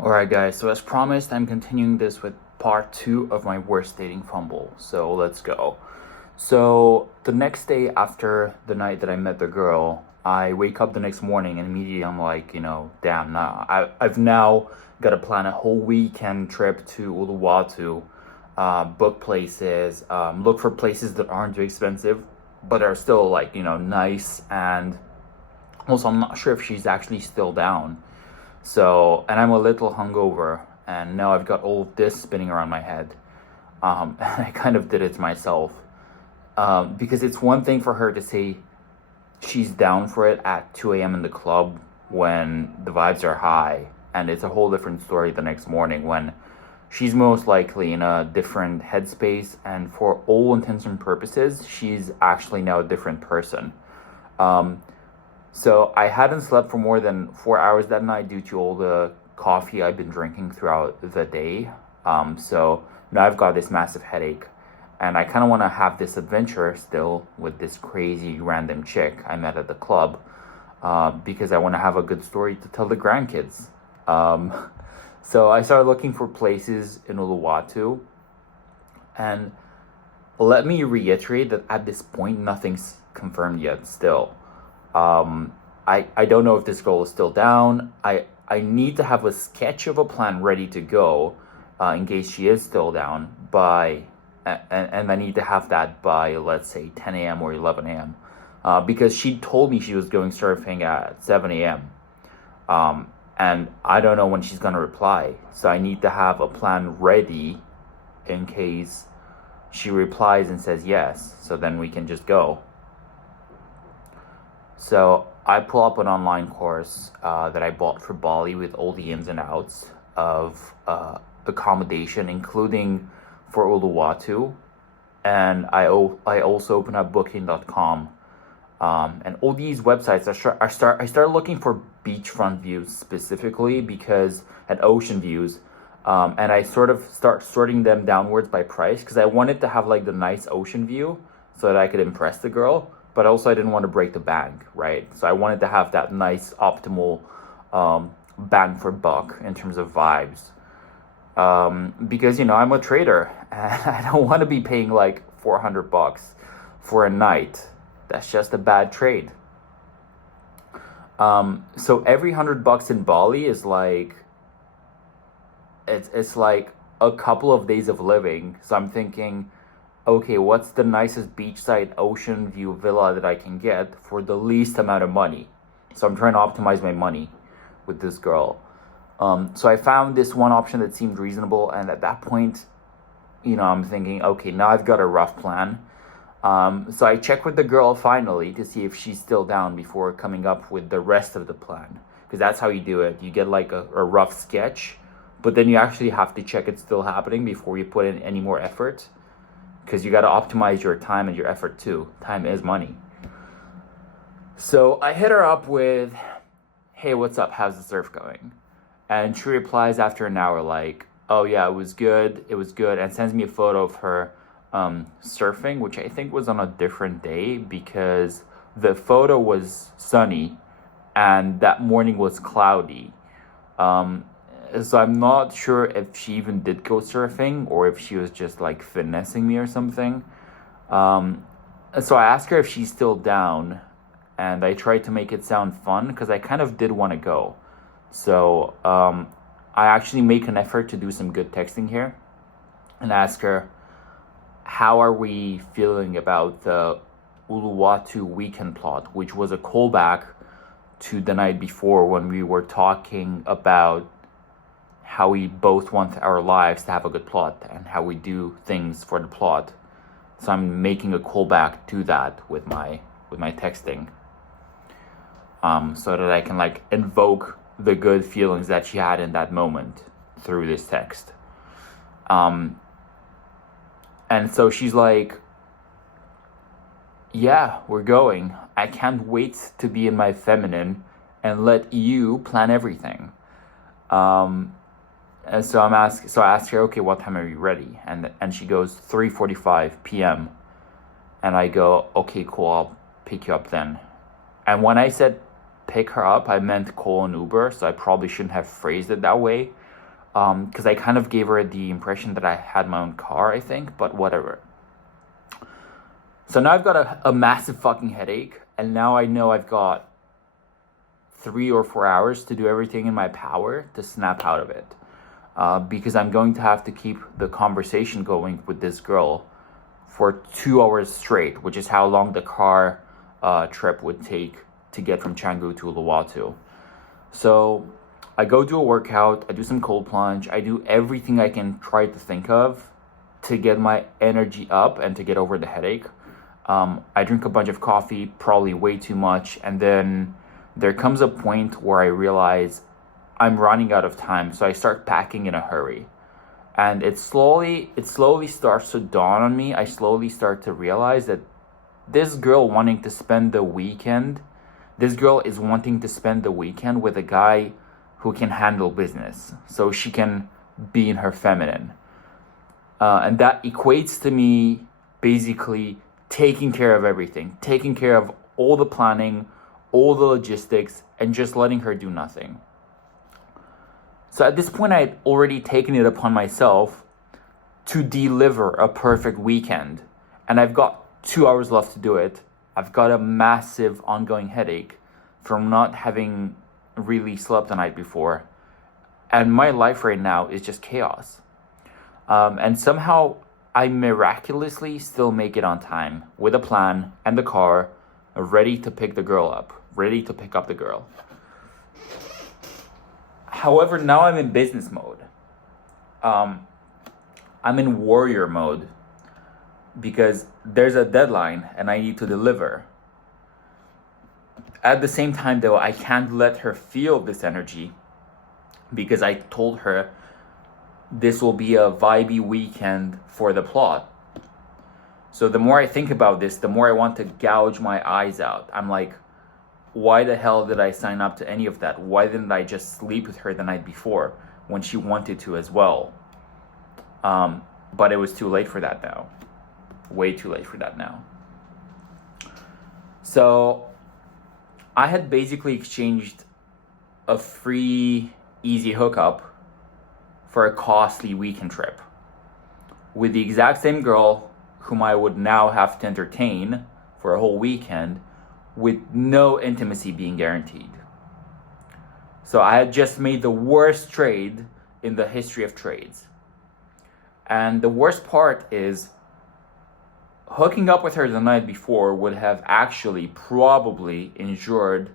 Alright guys, so as promised, I'm continuing this with part 2 of my worst dating fumble. So let's go. So the next day after the night that I met the girl, I wake up the next morning and immediately I'm like, damn, nah. I've now got to plan a whole weekend trip to Uluwatu, book places, look for places that aren't too expensive, but are still like, nice. And also, I'm not sure if she's actually still down. So, and I'm a little hungover, and now I've got all of this spinning around my head. And I kind of did it to myself. Because it's one thing for her to say she's down for it at 2 a.m. in the club when the vibes are high, and it's a whole different story the next morning when she's most likely in a different headspace, and for all intents and purposes, she's actually now a different person. Um, so I hadn't slept for more than 4 hours that night due to all the coffee I've been drinking throughout the day. So now I've got this massive headache, and I kind of want to have this adventure still with this crazy random chick I met at the club, because I want to have a good story to tell the grandkids. Um, so I started looking for places in Uluwatu, and let me reiterate that at this point, nothing's confirmed yet still. Um, I don't know if this girl is still down. I need to have a sketch of a plan ready to go, in case she is still down and I need to have that by, let's say, 10 a.m. or 11 a.m. Because she told me she was going surfing at 7 a.m. And I don't know when she's gonna reply. So I need to have a plan ready in case she replies and says yes. So then we can just go. So I pull up an online course that I bought for Bali with all the ins and outs of accommodation, including for Uluwatu. And I also open up Booking.com. And all these websites, I started looking for beachfront views specifically because at ocean views. And I sort of start sorting them downwards by price because I wanted to have like the nice ocean view so that I could impress the girl, but also I didn't want to break the bank, right? So I wanted to have that nice optimal bang for buck in terms of vibes. Because I'm a trader and I don't want to be paying like $400 for a night. That's just a bad trade. So every $100 in Bali is like it's like a couple of days of living. So I'm thinking, okay, what's the nicest beachside ocean view villa that I can get for the least amount of money? So I'm trying to optimize my money with this girl. So I found this one option that seemed reasonable, and at that point, I'm thinking, okay, now I've got a rough plan. So I check with the girl finally to see if she's still down before coming up with the rest of the plan, because that's how you do it. You get like a rough sketch, but then you actually have to check it's still happening before you put in any more effort, because you got to optimize your time and your effort too. Time is money. So I hit her up with, hey, what's up? How's the surf going? And she replies after an hour like, oh yeah, it was good, and sends me a photo of her surfing, which I think was on a different day because the photo was sunny and that morning was cloudy. So I'm not sure if she even did go surfing or if she was just like finessing me or something. So I asked her if she's still down, and I tried to make it sound fun because I kind of did want to go. So I actually make an effort to do some good texting here and ask her, how are we feeling about the Uluwatu weekend plot, which was a callback to the night before when we were talking about how we both want our lives to have a good plot and how we do things for the plot. So I'm making a callback to that with my texting, so that I can like invoke the good feelings that she had in that moment through this text. And so she's like, yeah, we're going. I can't wait to be in my feminine and let you plan everything. And so I asked her, okay, what time are you ready? And she goes 3:45 p.m. And I go, okay, cool, I'll pick you up then. And when I said pick her up, I meant call an Uber, so I probably shouldn't have phrased it that way. because I kind of gave her the impression that I had my own car, I think, but whatever. So now I've got a massive fucking headache, and now I know I've got 3 or 4 hours to do everything in my power to snap out of it. Because I'm going to have to keep the conversation going with this girl for 2 hours straight, which is how long the car trip would take to get from Canggu to Uluwatu. So I go do a workout, I do some cold plunge, I do everything I can try to think of to get my energy up and to get over the headache. I drink a bunch of coffee, probably way too much, and then there comes a point where I realize I'm running out of time, so I start packing in a hurry. And it slowly starts to dawn on me. I slowly start to realize that this girl is wanting to spend the weekend with a guy who can handle business, so she can be in her feminine. And that equates to me basically taking care of everything, taking care of all the planning, all the logistics, and just letting her do nothing. So at this point, I had already taken it upon myself to deliver a perfect weekend. And I've got 2 hours left to do it. I've got a massive ongoing headache from not having really slept the night before. And my life right now is just chaos. And somehow I miraculously still make it on time with a plan and the car ready to pick the girl up, ready to pick up the girl. However, now I'm in business mode. I'm in warrior mode because there's a deadline and I need to deliver. At the same time, though, I can't let her feel this energy because I told her this will be a vibey weekend for the plot. So the more I think about this, the more I want to gouge my eyes out. I'm like, why the hell did I sign up to any of that? Why didn't I just sleep with her the night before when she wanted to as well? But it was too late for that now. Way too late for that now. So I had basically exchanged a free, easy hookup for a costly weekend trip with the exact same girl whom I would now have to entertain for a whole weekend with no intimacy being guaranteed. So I had just made the worst trade in the history of trades. And the worst part is hooking up with her the night before would have actually probably ensured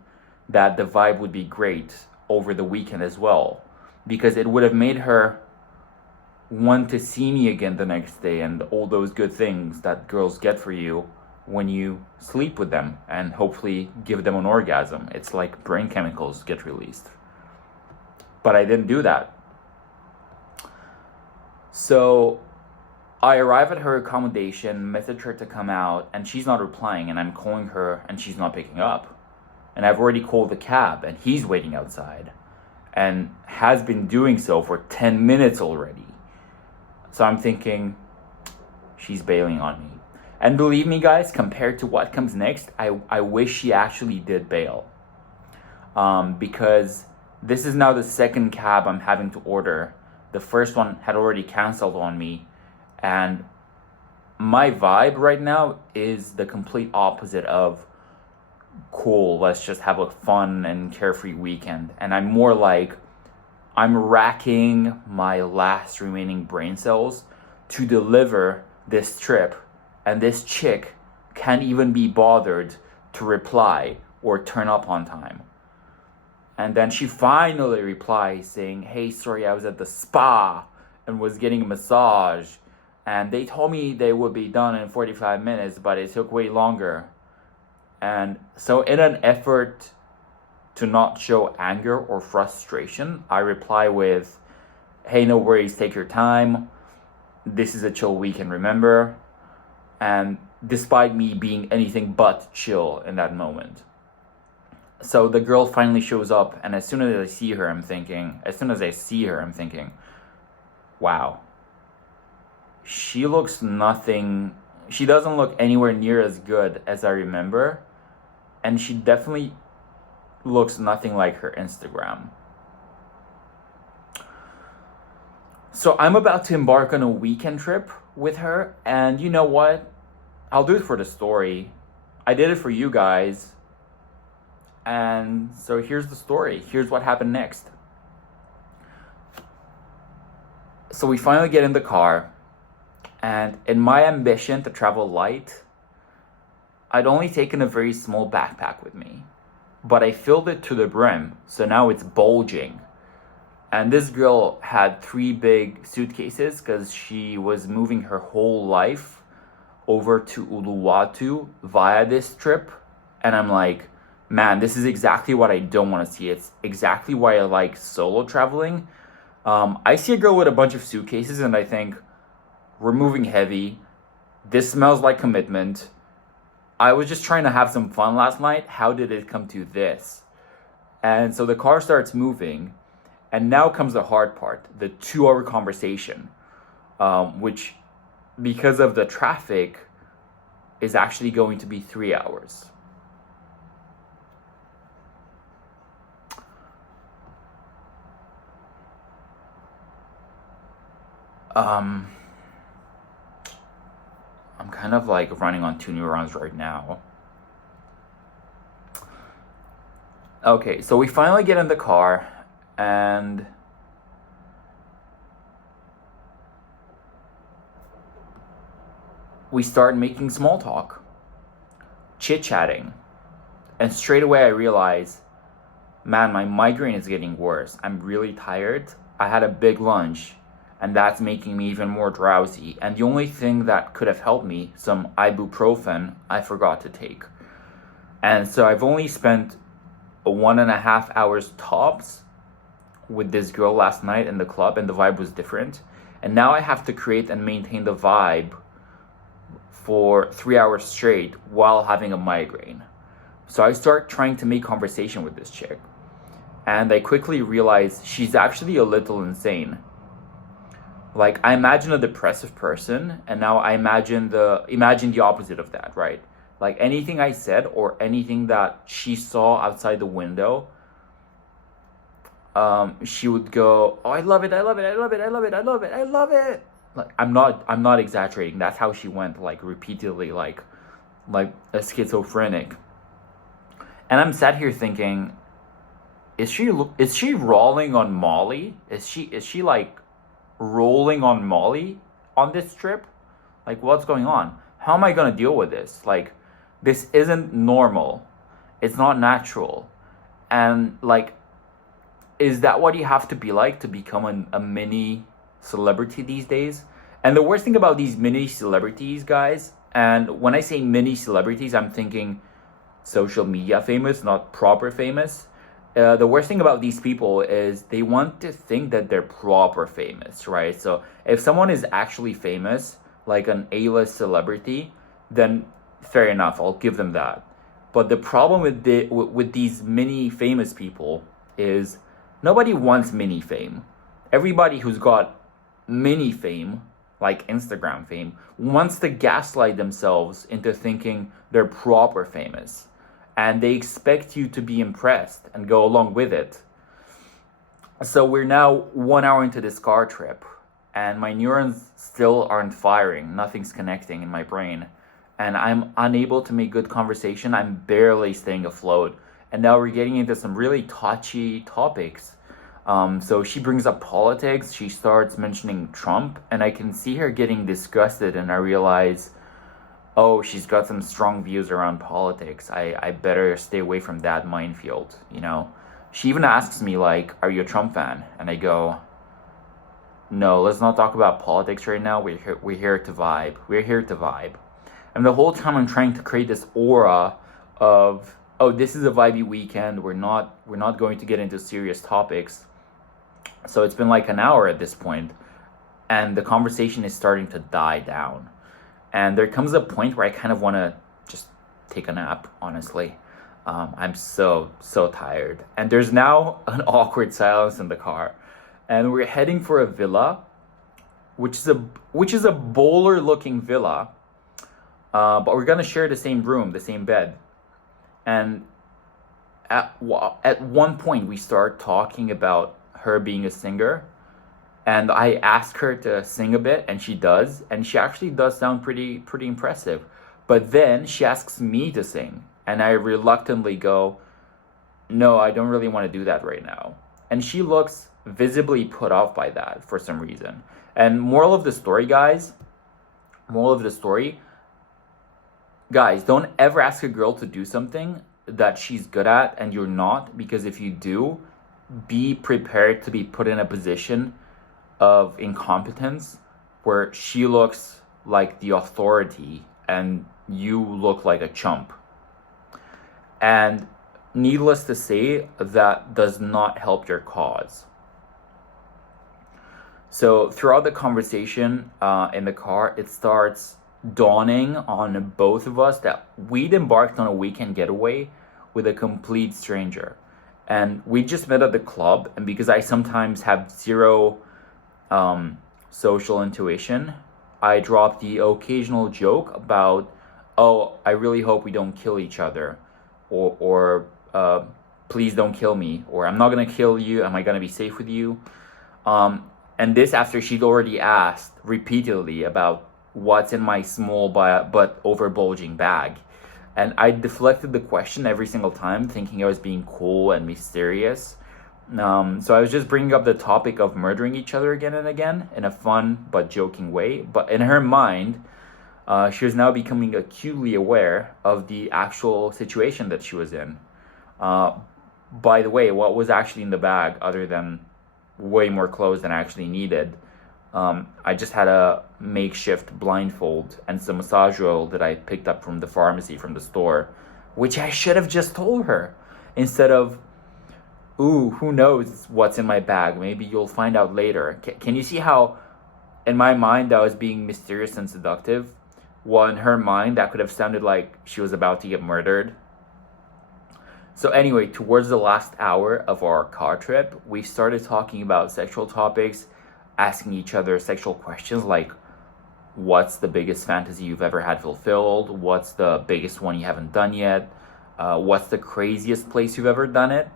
that the vibe would be great over the weekend as well, because it would have made her want to see me again the next day and all those good things that girls get for you when you sleep with them and hopefully give them an orgasm. It's like brain chemicals get released. But I didn't do that. So I arrive at her accommodation, message her to come out, and she's not replying, and I'm calling her and she's not picking up. And I've already called the cab and he's waiting outside and has been doing so for 10 minutes already. So I'm thinking, she's bailing on me. And believe me, guys, compared to what comes next, I wish she actually did bail. Because this is now the second cab I'm having to order. The first one had already canceled on me. And my vibe right now is the complete opposite of cool, let's just have a fun and carefree weekend. And I'm more like, I'm racking my last remaining brain cells to deliver this trip, and this chick can't even be bothered to reply or turn up on time. And then she finally replies saying, hey, sorry, I was at the spa and was getting a massage, and they told me they would be done in 45 minutes, but it took way longer. And so in an effort to not show anger or frustration, I reply with, hey, no worries, take your time. This is a chill weekend, remember? And despite me being anything but chill in that moment. So the girl finally shows up, and as soon as I see her, I'm thinking, wow, she doesn't look anywhere near as good as I remember, and she definitely looks nothing like her Instagram. So I'm about to embark on a weekend trip with her, and you know what? I'll do it for the story. I did it for you guys, and so here's the story. Here's what happened next. So we finally get in the car, and in my ambition to travel light, I'd only taken a very small backpack with me, but I filled it to the brim, so now it's bulging. And this girl had 3 big suitcases because she was moving her whole life over to Uluwatu via this trip. And I'm like, man, this is exactly what I don't want to see. It's exactly why I like solo traveling. I see a girl with a bunch of suitcases and I think, we're moving heavy. This smells like commitment. I was just trying to have some fun last night. How did it come to this? And so the car starts moving. And now comes the hard part, the 2-hour conversation, which, because of the traffic, is actually going to be 3 hours. I'm kind of like running on 2 neurons right now. Okay, so we finally get in the car. And we start making small talk, chit-chatting. And straight away I realize, man, my migraine is getting worse. I'm really tired. I had a big lunch, and that's making me even more drowsy. And the only thing that could have helped me, some ibuprofen, I forgot to take. And so I've only spent 1.5 hours tops with this girl last night in the club, and the vibe was different. And now I have to create and maintain the vibe for 3 hours straight while having a migraine. So I start trying to make conversation with this chick, and I quickly realize she's actually a little insane. Like, I imagine a depressive person, and now I imagine the opposite of that, right? Like, anything I said or anything that she saw outside the window, she would go, "Oh, I love it, I love it, I love it, I love it, I love it, I love it." Like, I'm not exaggerating. That's how she went, like, repeatedly, like a schizophrenic. And I'm sat here thinking, is she rolling on Molly? Is she like rolling on Molly on this trip? Like, what's going on? How am I gonna deal with this? Like, this isn't normal. It's not natural. And like, is that what you have to be like to become a mini celebrity these days? And the worst thing about these mini celebrities, guys, and when I say mini celebrities, I'm thinking social media famous, not proper famous. The worst thing about these people is they want to think that they're proper famous, right? So if someone is actually famous, like an A-list celebrity, then fair enough, I'll give them that. But the problem with these mini famous people is nobody wants mini fame. Everybody who's got mini fame, like Instagram fame, wants to gaslight themselves into thinking they're proper famous. And they expect you to be impressed and go along with it. So we're now 1 hour into this car trip, and my neurons still aren't firing. Nothing's connecting in my brain. And I'm unable to make good conversation. I'm barely staying afloat. And now we're getting into some really touchy topics. So she brings up politics. She starts mentioning Trump, and I can see her getting disgusted, and I realize, oh, she's got some strong views around politics. I better stay away from that minefield, you know? She even asks me, like, are you a Trump fan? And I go, no, let's not talk about politics right now. We're here to vibe. We're here to vibe. And the whole time I'm trying to create this aura of, oh, this is a vibey weekend. We're not going to get into serious topics. So it's been like an hour at this point, and the conversation is starting to die down. And there comes a point where I kind of want to just take a nap, honestly. I'm so tired. And there's now an awkward silence in the car. And we're heading for a villa, which is a bowler-looking villa. But we're going to share the same room, the same bed. And at one point, we start talking about her being a singer. And I ask her to sing a bit, and she does, and she actually does sound pretty impressive. But then she asks me to sing, and I reluctantly go, "No, I don't really want to do that right now." And she looks visibly put off by that for some reason. And moral of the story, guys, moral of the story, guys, don't ever ask a girl to do something that she's good at and you're not, because if you do, be prepared to be put in a position of incompetence where she looks like the authority and you look like a chump. And needless to say, that does not help your cause. So throughout the conversation in the car, it starts dawning on both of us that we'd embarked on a weekend getaway with a complete stranger. And we just met at the club, and because I sometimes have zero social intuition, I dropped the occasional joke about, "Oh, I really hope we don't kill each other," or "Please don't kill me," or "I'm not gonna kill you. Am I gonna be safe with you?" And this after she'd already asked repeatedly about what's in my small but over-bulging bag. And I deflected the question every single time, thinking I was being cool and mysterious. So I was just bringing up the topic of murdering each other again and again in a fun but joking way. But in her mind, she was now becoming acutely aware of the actual situation that she was in. By the way, what was actually in the bag, other than way more clothes than I actually needed? I just had a makeshift blindfold and some massage oil that I picked up from the pharmacy, from the store, which I should have just told her instead of, "Ooh, who knows what's in my bag? Maybe you'll find out later." Can you see how, in my mind, I was being mysterious and seductive? While in her mind, that could have sounded like she was about to get murdered. So anyway, towards the last hour of our car trip, we started talking about sexual topics, asking each other sexual questions like, what's the biggest fantasy you've ever had fulfilled? What's the biggest one you haven't done yet? What's the craziest place you've ever done it?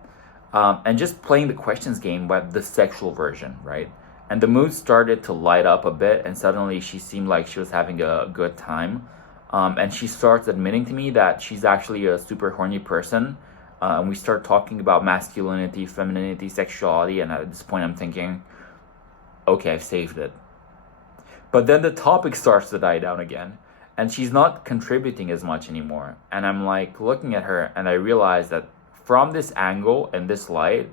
And just playing the questions game, but the sexual version, right? And the mood started to light up a bit, and suddenly she seemed like she was having a good time. And she starts admitting to me that she's actually a super horny person. And we start talking about masculinity, femininity, sexuality, and at this point I'm thinking, okay, I've saved it. But then the topic starts to die down again, and she's not contributing as much anymore. And I'm like looking at her, and I realize that from this angle and this light,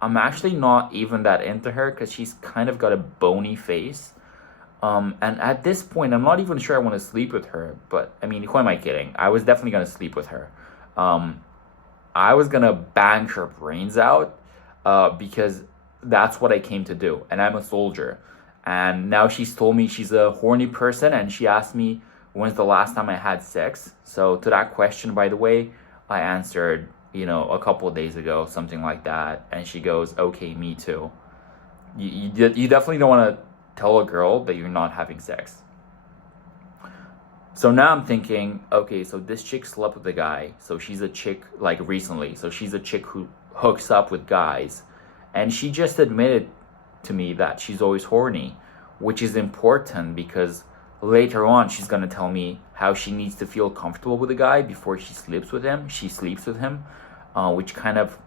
I'm actually not even that into her because she's kind of got a bony face. And at this point, I'm not even sure I want to sleep with her. But I mean, who am I kidding? I was definitely going to sleep with her. I was going to bang her brains out because that's what I came to do. And I'm a soldier. And now she's told me she's a horny person, and she asked me when's the last time I had sex. So to that question, by the way, I answered, a couple of days ago, something like that. And she goes, okay, me too. You definitely don't want to tell a girl that you're not having sex. So now I'm thinking, okay, so this chick slept with a guy. So she's a chick, like recently. So she's a chick who hooks up with guys. And she just admitted to me that she's always horny, which is important because later on she's going to tell me how she needs to feel comfortable with a guy before she sleeps with him, which kind of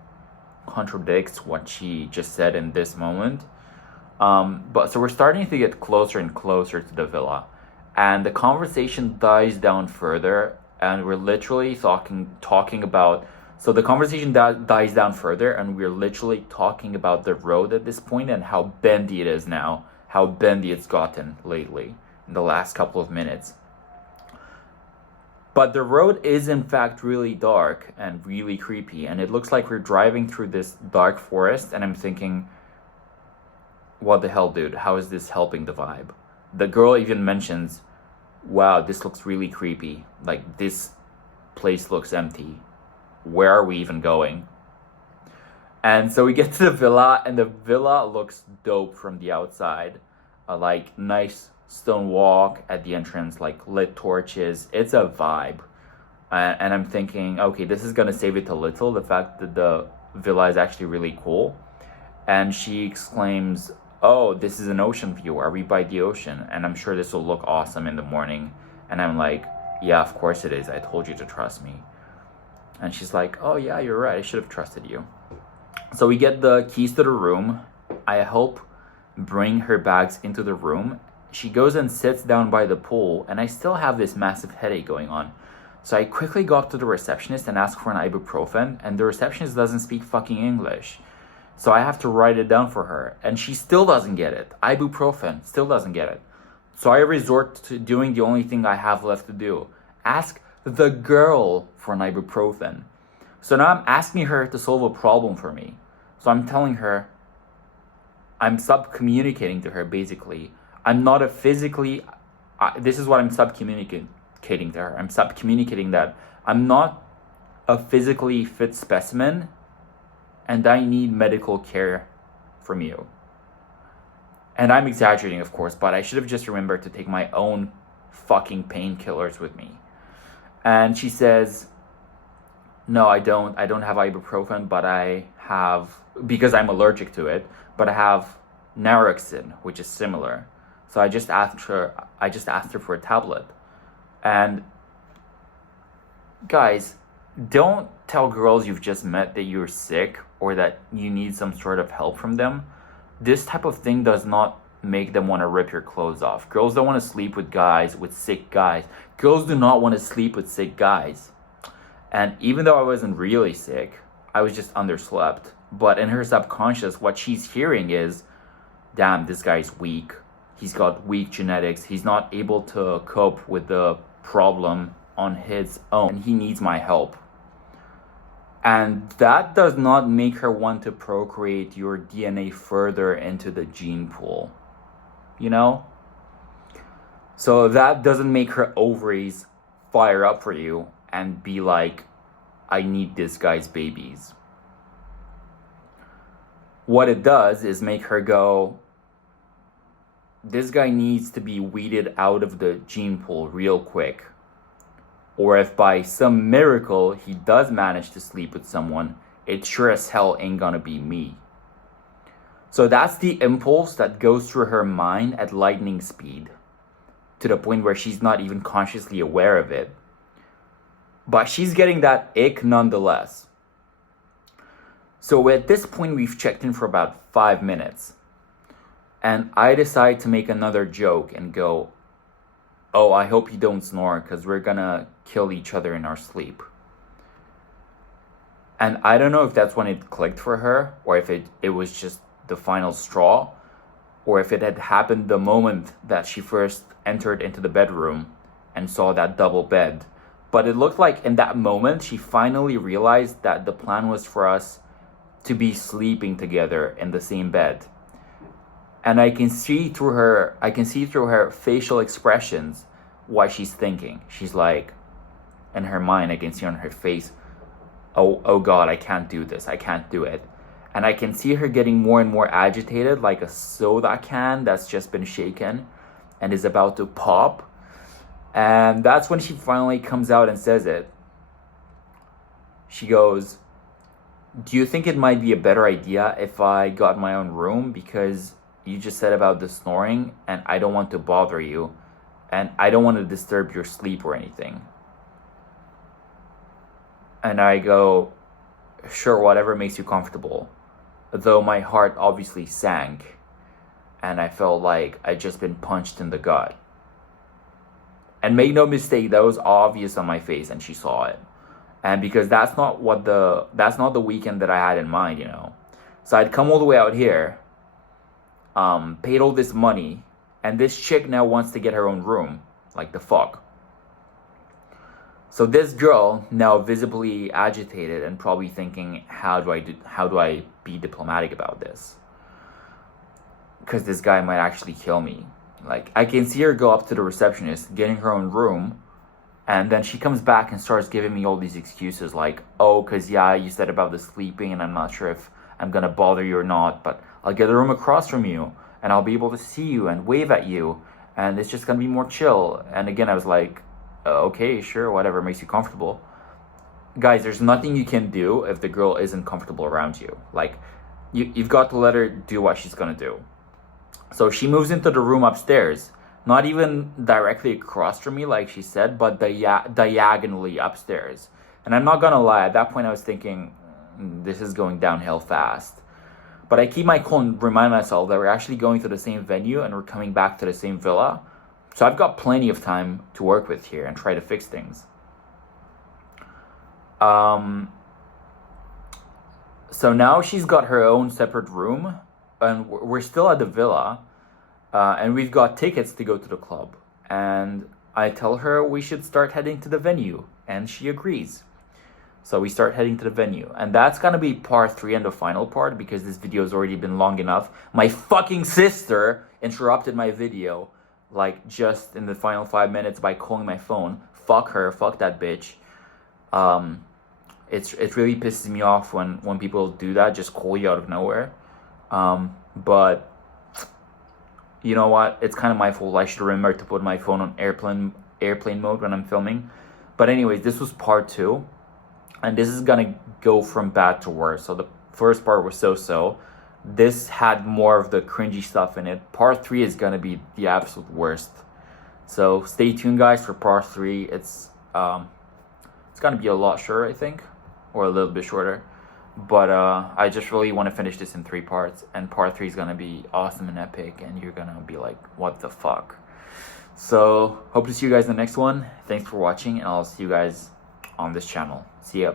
contradicts what she just said in this moment. But so we're starting to get closer and closer to the villa, and the conversation dies down further, and we're literally talking about. So the conversation dies down further, and we're literally talking about the road at this point and how bendy it is now, how bendy it's gotten lately in the last couple of minutes. But the road is in fact really dark and really creepy, and it looks like we're driving through this dark forest, and I'm thinking, what the hell, dude? How is this helping the vibe? The girl even mentions, wow, this looks really creepy. Like, this place looks empty. Where are we even going? And so we get to the villa, and the villa looks dope from the outside. Like, nice stone walk at the entrance, like lit torches. It's a vibe. And I'm thinking, okay, this is gonna save it a little, the fact that the villa is actually really cool. And she exclaims, oh, this is an ocean view. Are we by the ocean? And I'm sure this will look awesome in the morning. And I'm like, yeah, of course it is. I told you to trust me. And she's like, oh yeah, you're right. I should have trusted you. So we get the keys to the room. I help bring her bags into the room. She goes and sits down by the pool, and I still have this massive headache going on. So I quickly go up to the receptionist and ask for an ibuprofen, and the receptionist doesn't speak fucking English. So I have to write it down for her, and she still doesn't get it. Ibuprofen, still doesn't get it. So I resort to doing the only thing I have left to do. Ask the girl for an ibuprofen. So now I'm asking her to solve a problem for me. So I'm telling her, I'm sub-communicating to her basically. I'm not a physically, this is what I'm sub-communicating to her. I'm sub-communicating that I'm not a physically fit specimen and I need medical care from you. And I'm exaggerating, of course, but I should have just remembered to take my own fucking painkillers with me. And she says, no, I don't have ibuprofen, but I have, because I'm allergic to it, but I have Naroxen, which is similar. So I just asked her for a tablet. And guys, don't tell girls you've just met that you're sick or that you need some sort of help from them. This type of thing does not make them want to rip your clothes off. Girls don't want to sleep with guys, with sick guys. Girls do not want to sleep with sick guys. And even though I wasn't really sick, I was just underslept. But in her subconscious, what she's hearing is, damn, this guy's weak. He's got weak genetics. He's not able to cope with the problem on his own. He needs my help. And that does not make her want to procreate your DNA further into the gene pool. You know? So that doesn't make her ovaries fire up for you and be like, I need this guy's babies. What it does is make her go, this guy needs to be weeded out of the gene pool real quick. Or if by some miracle he does manage to sleep with someone, it sure as hell ain't gonna be me. So that's the impulse that goes through her mind at lightning speed, to the point where she's not even consciously aware of it. But she's getting that ick nonetheless. So at this point, we've checked in for about 5 minutes. And I decide to make another joke and go, oh, I hope you don't snore because we're gonna kill each other in our sleep. And I don't know if that's when it clicked for her, or if it was just the final straw, or if it had happened the moment that she first entered into the bedroom and saw that double bed. But it looked like in that moment, she finally realized that the plan was for us to be sleeping together in the same bed. And I can see through her facial expressions what she's thinking. She's like, in her mind, I can see on her face, oh God, I can't do this. I can't do it. And I can see her getting more and more agitated, like a soda can that's just been shaken and is about to pop. And that's when she finally comes out and says it. She goes, do you think it might be a better idea if I got my own room? Because you just said about the snoring and I don't want to bother you and I don't want to disturb your sleep or anything. And I go, sure, whatever makes you comfortable. Though my heart obviously sank and I felt like I'd just been punched in the gut. And make no mistake, that was obvious on my face and she saw it. And because that's not the weekend that I had in mind, you know. So I'd come all the way out here, paid all this money, and this chick now wants to get her own room. Like the fuck. So this girl, now visibly agitated and probably thinking, how do I be diplomatic about this? Because this guy might actually kill me. Like, I can see her go up to the receptionist, getting her own room, and then she comes back and starts giving me all these excuses like, oh, because yeah, you said about the sleeping and I'm not sure if I'm going to bother you or not, but I'll get a room across from you and I'll be able to see you and wave at you and it's just going to be more chill. And again, I was like, okay, sure, whatever makes you comfortable. Guys, there's nothing you can do if the girl isn't comfortable around you. Like, you've got to let her do what she's going to do. So she moves into the room upstairs, not even directly across from me, like she said, but diagonally upstairs. And I'm not gonna lie, at that point I was thinking, this is going downhill fast. But I keep my cool and remind myself that we're actually going to the same venue and we're coming back to the same villa. So I've got plenty of time to work with here and try to fix things. So now she's got her own separate room, and we're still at the villa, and we've got tickets to go to the club. And I tell her we should start heading to the venue, and she agrees. So we start heading to the venue, and that's gonna be part 3 and the final part because this video has already been long enough. My fucking sister interrupted my video, like just in the final 5 minutes by calling my phone. Fuck her, fuck that bitch. It really pisses me off when people do that, just call you out of nowhere. But you know what? It's kind of my fault. I should remember to put my phone on airplane mode when I'm filming. But anyways, this was part 2, and this is gonna go from bad to worse. So the first part was so. This had more of the cringy stuff in it. Part 3 is gonna be the absolute worst. So stay tuned, guys, for part 3. It's gonna be a lot shorter, I think, or a little bit shorter. But I just really want to finish this in 3 parts, and part 3 is gonna be awesome and epic, and you're gonna be like, what the fuck? So hope to see you guys in the next one. Thanks for watching, and I'll see you guys on this channel. See ya.